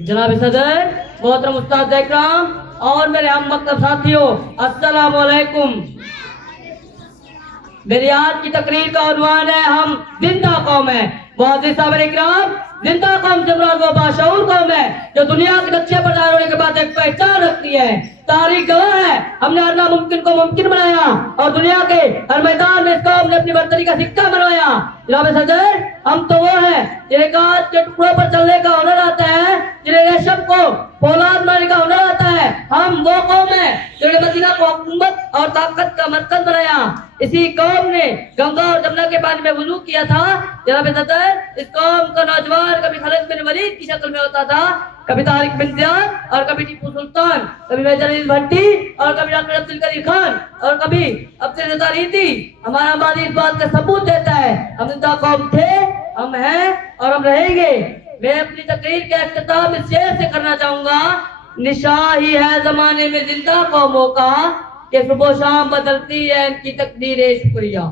जनाब सदर, मोहतरम उस्ताद इकराम और मेरे हम मकतब साथियों, अस्सलाम वालेकुम। मेरी आज की तकरीर का उन्वान है हम जिंदा कौम है। मुअज़्ज़िज़ साहब इकराम, जिंदा कौम से मुराद वो बाशऊर कौम है जो दुनिया के नक्शे पर दायर होने के बाद एक पहचान रखती है। तारीख गवाह है, हमने हर नामुमकिन को मुमकिन बनाया और दुनिया के हर मैदान में इस कौम ने अपनी बर्तरी का सिक्का मनवाया। जनाब सदर, हम तो वो हैं जिन्हें कांच के टुकड़ों पर चलने का हुनर आता है, जिन्हें रेशम को फौलाद बनाने का हुनर आता है। हम वो कौम है जिन्होंने मदीना को हुकूमत और ताकत का मरकज बनाया। इसी कौम ने गंगा और जमुना के पानी में वुजू किया था। जनाब सदर, इस कौम का नौजवान कभी खालिद बिन वलीद की शक्ल में होता था, कभी तारिक बिन ज़ियाद और कभी टीपू सुल्तान, कभी मेजर अली भट्टी और कभी डॉक्टर अब्दुल करीम खान और कभी अब्दुल रज़ा रीती। हमारा मादी इस बात का सबूत देता है हम जिंदा कौम थे, हम हैं और हम रहेंगे। मैं अपनी तकरीर का इख्तिताम इस शेर से करना चाहूंगा, निशान ही है जमाने में जिंदा कौमों का कि सुबह शाम बदलती है इनकी तकदीरें। शुक्रिया।